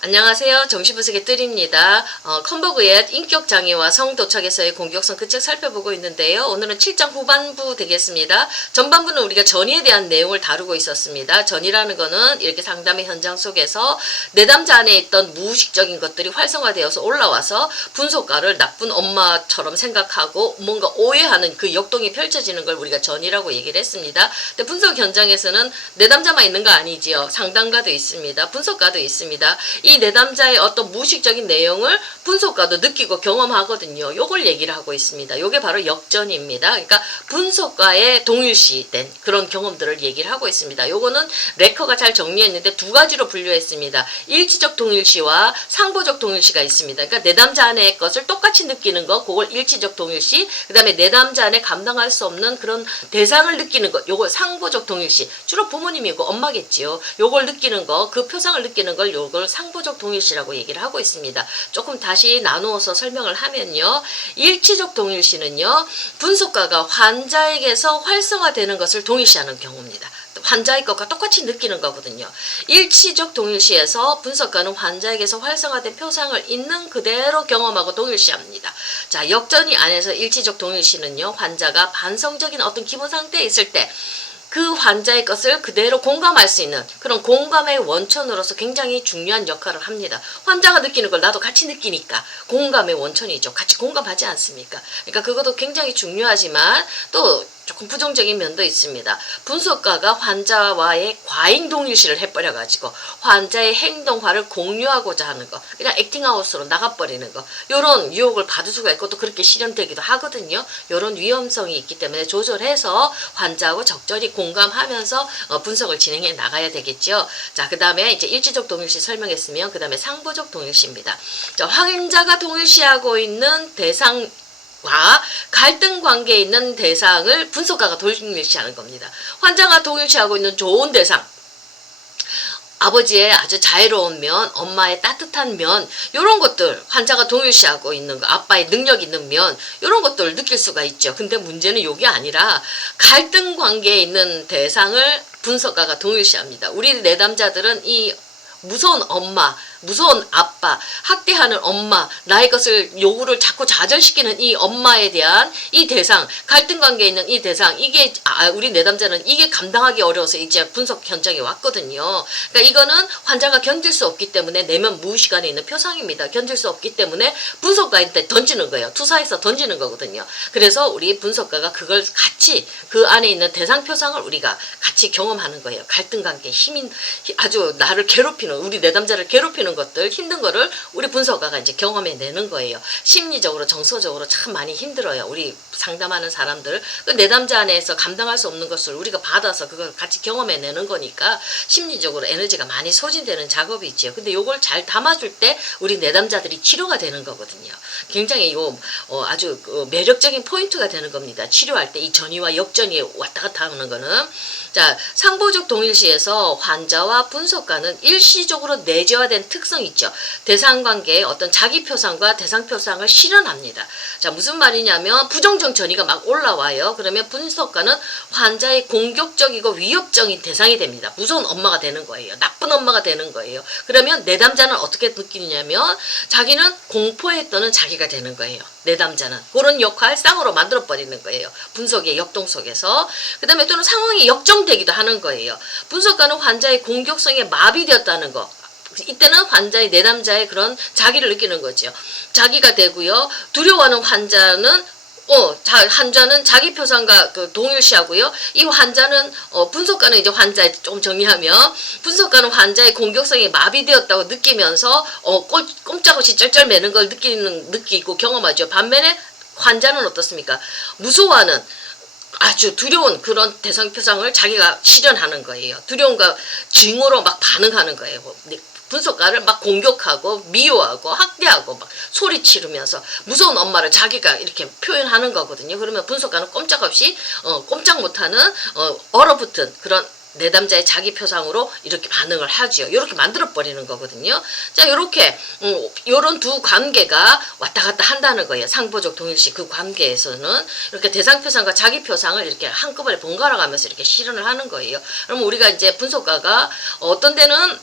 안녕하세요. 정신분석의 뜰입니다. 컨버그의 인격장애와 성도착에서의 공격성 그 책 살펴보고 있는데요. 오늘은 7장 후반부 되겠습니다. 전반부는 우리가 전이에 대한 내용을 다루고 있었습니다. 전이라는 거는 이렇게 상담의 현장 속에서 내담자 안에 있던 무의식적인 것들이 활성화되어서 올라와서 분속가를 나쁜 엄마처럼 생각하고 뭔가 오해하는 그 역동이 펼쳐지는 걸 우리가 전이라고 얘기를 했습니다. 근데 분석 현장에서는 내담자만 있는 거 아니지요. 상담가도 있습니다. 분석가도 있습니다. 이 내담자의 어떤 무의식적인 내용을 분석가도 느끼고 경험하거든요. 요걸 얘기를 하고 있습니다. 요게 바로 역전입니다. 그러니까 분석가의 동일시된 그런 경험들을 얘기를 하고 있습니다. 요거는 레커가 잘 정리했는데 두 가지로 분류했습니다. 일치적 동일시와 상보적 동일시가 있습니다. 그러니까 내담자 안의 것을 똑같이 느끼는 거, 그걸 일치적 동일시, 그 다음에 내담자 안에 감당할 수 없는 그런 대상을 느끼는 것, 요걸 상보적 동일시, 주로 부모님이고 엄마겠지요. 요걸 느끼는 거, 그 표상을 느끼는 걸 요걸 상보적 동일시라고 얘기를 하고 있습니다. 조금 다시 나누어서 설명을 하면요. 일치적 동일시는요. 분석가가 환자에게서 활성화되는 것을 동일시하는 경우입니다. 환자의 것과 똑같이 느끼는 거거든요. 일치적 동일시에서 분석가는 환자에게서 활성화된 표상을 있는 그대로 경험하고 동일시합니다. 자, 역전이 안에서 일치적 동일시는요. 환자가 반성적인 어떤 기본 상태에 있을 때 그 환자의 것을 그대로 공감할 수 있는 그런 공감의 원천으로서 굉장히 중요한 역할을 합니다. 환자가 느끼는 걸 나도 같이 느끼니까 공감의 원천이죠. 같이 공감하지 않습니까? 그러니까 그것도 굉장히 중요하지만 또 조금 부정적인 면도 있습니다. 분석가가 환자와의 과잉 동일시를 해버려가지고 환자의 행동화를 공유하고자 하는 거, 그냥 액팅아웃으로 나가버리는 거, 요런 유혹을 받을 수가 있고 또 그렇게 실현되기도 하거든요. 요런 위험성이 있기 때문에 조절해서 환자하고 적절히 공감하면서 분석을 진행해 나가야 되겠죠. 자, 그 다음에 이제 일치적 동일시 설명했으면 그 다음에 상보적 동일시입니다. 자, 환자가 동일시하고 있는 대상 과 갈등 관계에 있는 대상을 분석가가 동일시하는 겁니다. 환자가 동일시하고 있는 좋은 대상, 아버지의 아주 자애로운 면, 엄마의 따뜻한 면, 요런 것들 환자가 동일시하고 있는 거, 아빠의 능력 있는 면, 요런 것들을 느낄 수가 있죠. 근데 문제는 요게 아니라 갈등 관계에 있는 대상을 분석가가 동일시합니다. 우리 내담자들은 이 무서운 엄마, 무서운 아빠, 학대하는 엄마, 나의 것을 요구를 자꾸 좌절시키는 이 엄마에 대한 이 대상, 갈등 관계에 있는 이 대상, 이게 우리 내담자는 이게 감당하기 어려워서 이제 분석 현장에 왔거든요. 그러니까 이거는 환자가 견딜 수 없기 때문에 내면 무의식 안에 있는 표상입니다. 견딜 수 없기 때문에 분석가한테 던지는 거예요. 투사해서 던지는 거거든요. 그래서 우리 분석가가 그걸 같이 그 안에 있는 대상 표상을 우리가 같이 경험하는 거예요. 갈등 관계, 힘인 아주 나를 괴롭히는, 우리 내담자를 괴롭히는 것들, 힘든 거를 우리 분석가가 이제 경험해내는 거예요. 심리적으로, 정서적으로 참 많이 힘들어요. 우리 상담하는 사람들. 그 내담자 안에서 감당할 수 없는 것을 우리가 받아서 그걸 같이 경험해내는 거니까 심리적으로 에너지가 많이 소진되는 작업이 있죠. 근데 요걸 잘 담아줄 때 우리 내담자들이 치료가 되는 거거든요. 굉장히 이거 아주 매력적인 포인트가 되는 겁니다. 치료할 때 이 전이와 역전이 왔다 갔다 하는 거는. 자, 상보적 동일시에서 환자와 분석가는 일시적으로 내재화된 특성이 있죠. 대상관계의 어떤 자기표상과 대상표상을 실현합니다. 자, 무슨 말이냐면 부정적 전이가 막 올라와요. 그러면 분석가는 환자의 공격적이고 위협적인 대상이 됩니다. 무서운 엄마가 되는 거예요. 나쁜 엄마가 되는 거예요. 그러면 내담자는 어떻게 느끼느냐면 자기는 공포에 떠는 자기가 되는 거예요. 내담자는 그런 역할 쌍으로 만들어버리는 거예요. 분석의 역동 속에서. 그 다음에 또는 상황이 역정되기도 하는 거예요. 분석가는 환자의 공격성에 마비되었다는 거. 이때는 환자의 내담자의 그런 자기를 느끼는 거죠. 자기가 되고요. 두려워하는 환자는 환자는 자기 표상과 그 동일시하고요. 이 환자는 분석가는 이제 환자 좀 정리하면 분석가는 환자의 공격성이 마비되었다고 느끼면서 꼼짝없이 쩔쩔매는 걸 느끼고 경험하죠. 반면에 환자는 어떻습니까? 무서워하는 아주 두려운 그런 대상 표상을 자기가 실현하는 거예요. 두려움과 증오로 막 반응하는 거예요. 분석가를 막 공격하고 미워하고 학대하고 막 소리 지르면서 무서운 엄마를 자기가 이렇게 표현하는 거거든요. 그러면 분석가는 꼼짝없이 꼼짝 못하는 얼어붙은 그런 내담자의 자기 표상으로 이렇게 반응을 하지요. 이렇게 만들어버리는 거거든요. 자, 이렇게 요런 두 관계가 왔다 갔다 한다는 거예요. 상보적 동일시 그 관계에서는 이렇게 대상 표상과 자기 표상을 이렇게 한꺼번에 번갈아 가면서 이렇게 실현을 하는 거예요. 그러면 우리가 이제 분석가가 어떤 데는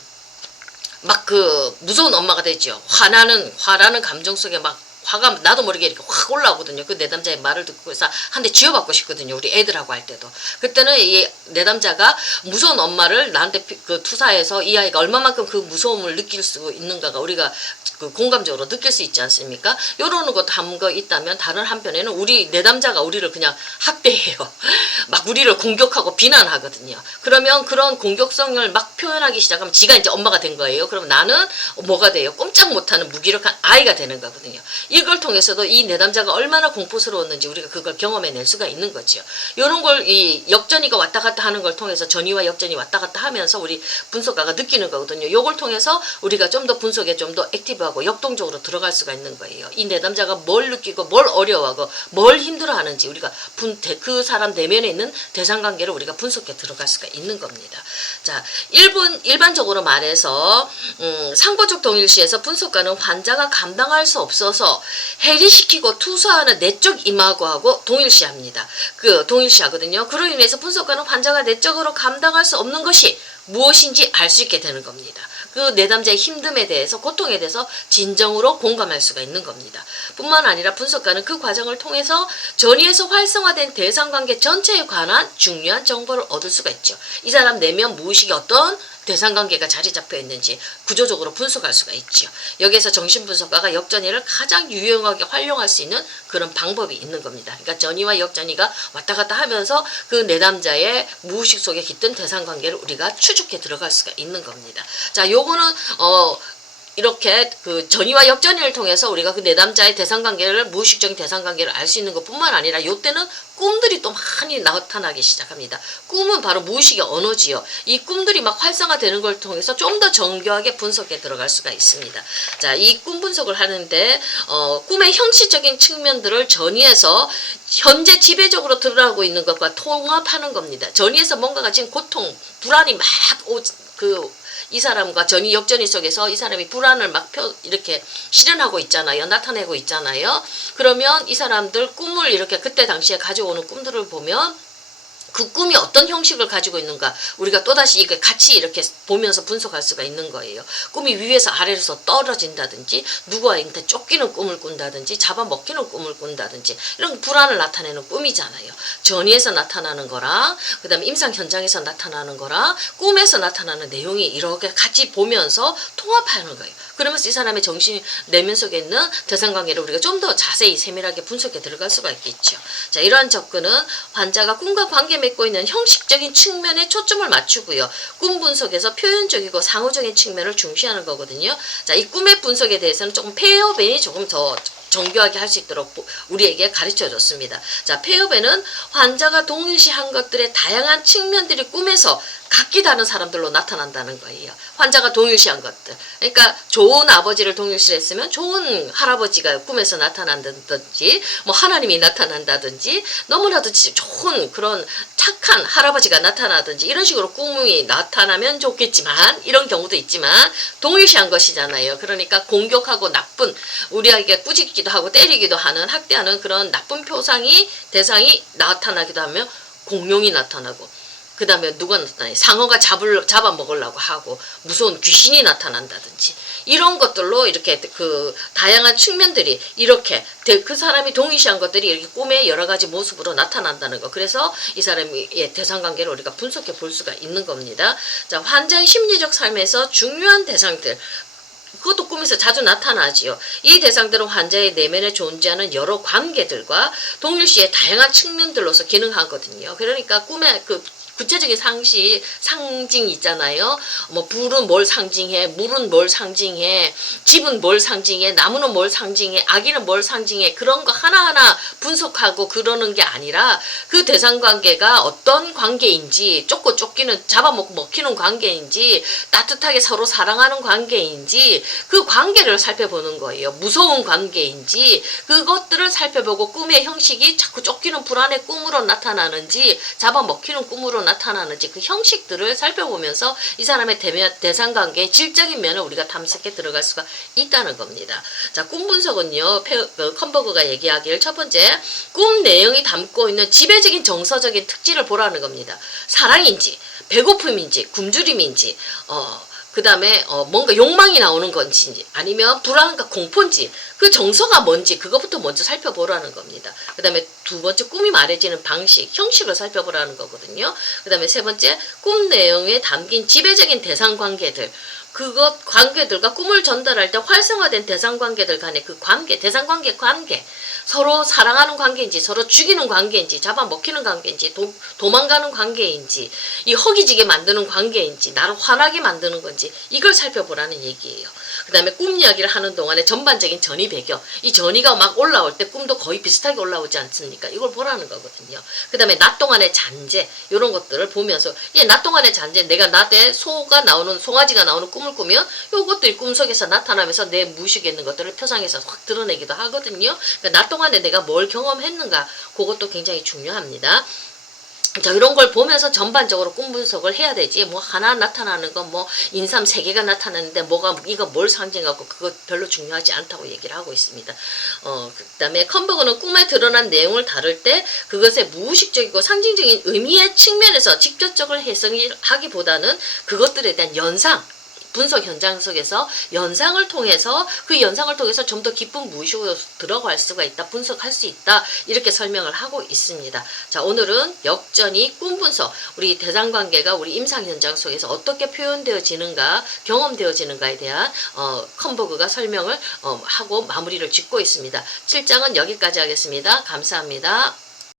막 그 무서운 엄마가 되죠. 화라는 감정 속에 막 화가 나도 모르게 이렇게 확 올라오거든요. 그 내담자의 말을 듣고 해서 한 대 쥐어받고 싶거든요. 우리 애들하고 할 때도. 그때는 이 내담자가 무서운 엄마를 나한테 그 투사해서 이 아이가 얼마만큼 그 무서움을 느낄 수 있는가가 우리가 그 공감적으로 느낄 수 있지 않습니까? 요러는 것 한 거 있다면 다른 한편에는 우리 내담자가 우리를 그냥 학대해요. 막 우리를 공격하고 비난하거든요. 그러면 그런 공격성을 막 표현하기 시작하면 지가 이제 엄마가 된 거예요. 그럼 나는 뭐가 돼요? 꼼짝 못하는 무기력한 아이가 되는 거거든요. 이걸 통해서도 이 내담자가 얼마나 공포스러웠는지 우리가 그걸 경험해낼 수가 있는 거죠. 이런 걸 이 역전이가 왔다 갔다 하는 걸 통해서 전이와 역전이 왔다 갔다 하면서 우리 분석가가 느끼는 거거든요. 요걸 통해서 우리가 좀 더 분석에 좀 더 액티브하고 역동적으로 들어갈 수가 있는 거예요. 이 내담자가 뭘 느끼고 뭘 어려워하고 뭘 힘들어하는지 우리가 그 사람 내면에 있는 대상관계를 우리가 분석해 들어갈 수가 있는 겁니다. 자, 일반적으로 말해서 상고적 동일시에서 분석가는 환자가 감당할 수 없어서 해리시키고 투사하는 내적 이마고하고 동일시합니다. 동일시하거든요. 그로 인해서 분석가는 환자가 내적으로 감당할 수 없는 것이 무엇인지 알 수 있게 되는 겁니다. 그 내담자의 힘듦에 대해서 고통에 대해서 진정으로 공감할 수가 있는 겁니다. 뿐만 아니라 분석가는 그 과정을 통해서 전이에서 활성화된 대상관계 전체에 관한 중요한 정보를 얻을 수가 있죠. 이 사람 내면 무의식에 어떤 대상관계가 자리 잡혀 있는지 구조적으로 분석할 수가 있죠. 여기에서 정신분석가가 역전이를 가장 유용하게 활용할 수 있는 그런 방법이 있는 겁니다. 그러니까 전이와 역전이가 왔다 갔다 하면서 그 내담자의 무의식 속에 깃든 대상관계를 우리가 추적해 들어갈 수가 있는 겁니다. 자, 요거는 이렇게 그 전이와 역전이를 통해서 우리가 그 내담자의 대상관계를 무의식적인 대상관계를 알 수 있는 것뿐만 아니라 요때는 꿈들이 또 많이 나타나기 시작합니다. 꿈은 바로 무의식의 언어지요. 이 꿈들이 막 활성화되는 걸 통해서 좀 더 정교하게 분석에 들어갈 수가 있습니다. 자, 이 꿈 분석을 하는데 꿈의 형식적인 측면들을 전이에서 현재 지배적으로 드러나고 있는 것과 통합하는 겁니다. 전이에서 뭔가가 지금 고통, 불안이 막 이 사람과 전이 역전이 속에서 이 사람이 불안을 막 이렇게 실현하고 있잖아요. 나타내고 있잖아요. 그러면 이 사람들 꿈을 이렇게 그때 당시에 가져오는 꿈들을 보면 그 꿈이 어떤 형식을 가지고 있는가 우리가 또다시 이걸 같이 이렇게 보면서 분석할 수가 있는 거예요. 꿈이 위에서 아래로서 떨어진다든지 누구한테 쫓기는 꿈을 꾼다든지 잡아먹히는 꿈을 꾼다든지 이런 불안을 나타내는 꿈이잖아요. 전이에서 나타나는 거랑 그 다음에 임상 현장에서 나타나는 거랑 꿈에서 나타나는 내용이 이렇게 같이 보면서 통합하는 거예요. 그러면서 이 사람의 정신 내면 속에 있는 대상관계를 우리가 좀 더 자세히 세밀하게 분석해 들어갈 수가 있겠죠. 자, 이러한 접근은 환자가 꿈과 관계 맺고 있는 형식적인 측면에 초점을 맞추고요. 꿈 분석에서 표현적이고 상호적인 측면을 중시하는 거거든요. 자, 이 꿈의 분석에 대해서는 조금 페어벤이 조금 더 정교하게 할 수 있도록 우리에게 가르쳐 줬습니다. 자, 페어벤은 환자가 동일시한 것들의 다양한 측면들이 꿈에서 각기 다른 사람들로 나타난다는 거예요. 환자가 동일시한 것들. 그러니까 좋은 아버지를 동일시했으면 좋은 할아버지가 꿈에서 나타난다든지 뭐 하나님이 나타난다든지 너무나도 좋은 그런 착한 할아버지가 나타나든지 이런 식으로 꿈이 나타나면 좋겠지만 이런 경우도 있지만 동일시한 것이잖아요. 그러니까 공격하고 나쁜 우리에게 꾸짖기도 하고 때리기도 하는 학대하는 그런 나쁜 대상이 나타나기도 하면 공룡이 나타나고 그 다음에 누가 나타나요? 상어가 잡아먹으려고 하고 무서운 귀신이 나타난다든지 이런 것들로 이렇게 그 다양한 측면들이 이렇게 그 사람이 동일시한 것들이 이렇게 꿈의 여러 가지 모습으로 나타난다는 거. 그래서 이 사람의 대상관계를 우리가 분석해 볼 수가 있는 겁니다. 자, 환자의 심리적 삶에서 중요한 대상들 그것도 꿈에서 자주 나타나지요. 이 대상들은 환자의 내면에 존재하는 여러 관계들과 동일시의 다양한 측면들로서 기능하거든요. 그러니까 꿈의 구체적인 상징 있잖아요. 뭐 불은 뭘 상징해, 물은 뭘 상징해, 집은 뭘 상징해, 나무는 뭘 상징해, 아기는 뭘 상징해. 그런 거 하나하나 분석하고 그러는 게 아니라 그 대상관계가 어떤 관계인지, 쫓고 쫓기는 잡아먹고 먹히는 관계인지, 따뜻하게 서로 사랑하는 관계인지 그 관계를 살펴보는 거예요. 무서운 관계인지 그것들을 살펴보고 꿈의 형식이 자꾸 쫓기는 불안의 꿈으로 나타나는지 잡아먹히는 꿈으로 나타나는지 그 형식들을 살펴보면서 이 사람의 대상관계의 질적인 면을 우리가 탐색해 들어갈 수가 있다는 겁니다. 자, 꿈 분석은요. 컴버그가 얘기하길 첫 번째 꿈 내용이 담고 있는 지배적인 정서적인 특질을 보라는 겁니다. 사랑인지 배고픔인지 굶주림인지 그 다음에 뭔가 욕망이 나오는 건지 아니면 불안과 공포인지 그 정서가 뭔지 그것부터 먼저 살펴보라는 겁니다. 그 다음에 두 번째 꿈이 말해지는 방식, 형식을 살펴보라는 거거든요. 그 다음에 세 번째 꿈 내용에 담긴 지배적인 대상 관계들 그것 관계들과 꿈을 전달할 때 활성화된 대상 관계들 간의 그 관계, 대상 관계 서로 사랑하는 관계인지 서로 죽이는 관계인지 잡아먹히는 관계인지 도망가는 관계인지 이 허기지게 만드는 관계인지 나를 화나게 만드는 건지 이걸 살펴보라는 얘기예요. 그 다음에 꿈 이야기를 하는 동안에 전반적인 전이 배경 이 전이가 막 올라올 때 꿈도 거의 비슷하게 올라오지 않습니까? 이걸 보라는 거거든요. 그 다음에 낮 동안의 잔재 이런 것들을 보면서 낮 동안의 잔재 내가 낮에 송아지가 나오는 꿈을 꾸면 이것들이 꿈속에서 나타나면서 내 무의식에 있는 것들을 표상에서 확 드러내기도 하거든요. 그러니까 낮 동안에 내가 뭘 경험했는가 그것도 굉장히 중요합니다. 자, 이런 걸 보면서 전반적으로 꿈 분석을 해야 되지. 뭐 하나 나타나는 건 뭐 인삼 3개가 나타나는데 이거 뭘 상징하고 그거 별로 중요하지 않다고 얘기를 하고 있습니다. 그다음에 컴버그는 꿈에 드러난 내용을 다룰 때 그것의 무의식적이고 상징적인 의미의 측면에서 직접적으로 해석하기보다는 그것들에 대한 연상 분석 현장 속에서 연상을 통해서 좀 더 깊은 무의식으로 들어갈 수가 있다. 분석할 수 있다. 이렇게 설명을 하고 있습니다. 자, 오늘은 역전이 꿈 분석, 우리 대상관계가 우리 임상 현장 속에서 어떻게 표현되어지는가, 경험되어지는가에 대한 컴버그가 설명을 하고 마무리를 짓고 있습니다. 7장은 여기까지 하겠습니다. 감사합니다.